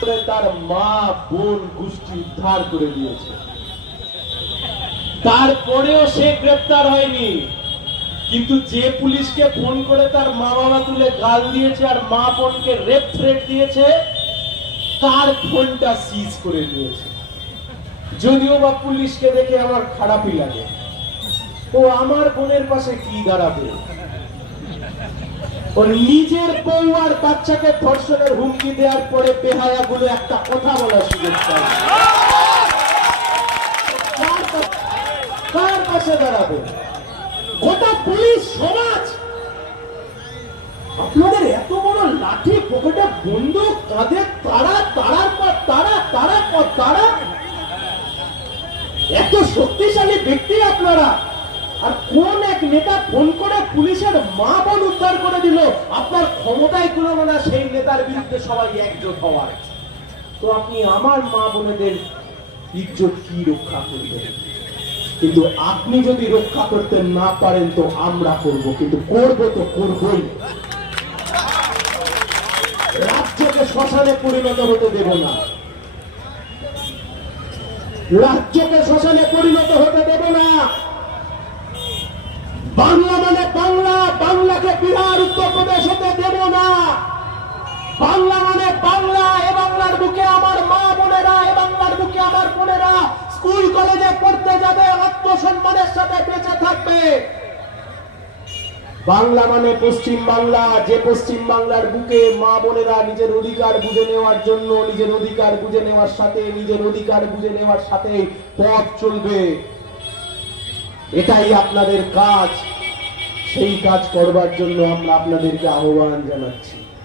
করে তার মা বোন গোষ্ঠী উদ্ধার করে দিয়েছে। তারপরেও সে গ্রেপ্তার হয়নি। কিন্তু যে পুলিশকে ফোন করে তার মা বাবা তুলে গাল দিয়েছে আর মা বোনকে রেপ থ্রেট দিয়েছে, তার ফোনটা সিজ করে দিয়েছে। যদিও বা পুলিশকে দেখে আমার খারাপই লাগে। ও আমার বোনের পাশে কি দাঁড়াবে? নিজের বউ আর বাচ্চাকে ধর্ষণের হুমকি দেওয়ার পরে বেহায়া বলে একটা কথা বলার সুযোগ কার পাশে দাঁড়াবে? গোটা পুলিশ, সমাজ! আপনাদের এত বড় লাঠি পকেটে বন্দুক কাঁধে তারা, তারার পর তারা তারা পর তারা! এত শক্তিশালী ব্যক্তি আপনারা! আর কোন এক নেতা ফোন করে পুলিশের মা বোন উদ্ধার করে দিল? আপনার ক্ষমতায় কুলো না সেই নেতার বিরুদ্ধে সবাই একজোট হওয়ার। তো আপনি আমার মা বোনেদের ইজ্জত কি রক্ষা করবেন? কিন্তু আপনি যদি রক্ষা করতে না পারেন তো আমরা করব, কিন্তু করব তো করবই। রাজ্যকে শ্মশানে পরিণত হতে দেব না। রাজ্যকে শ্মশানে পরিণত হতে দেব না বাংলা মানে বাংলা বাংলাকে বিহার উত্তরপ্রদেশ হতে দেব না বাংলা মানে বাংলা এ বাংলার বুকে আমার মা বোনেরা এ বাংলার বুকে আমার বোনেরা স্কুল কলেজে পড়তে যাবে আত্মসম্মানের সাথে বাংলা মানে পশ্চিম বাংলা। যে পশ্চিম বাংলার বুকে মা বোনেরা নিজের অধিকার বুঝে নেওয়ার জন্য, নিজের অধিকার বুঝে নেওয়ার সাথে, নিজের অধিকার বুঝে নেওয়ার সাথে পথ চলবে। এটাই আপনাদের কাজ। সেই কাজ করবার জন্য আমরা আপনাদেরকে আহ্বান জানাচ্ছি।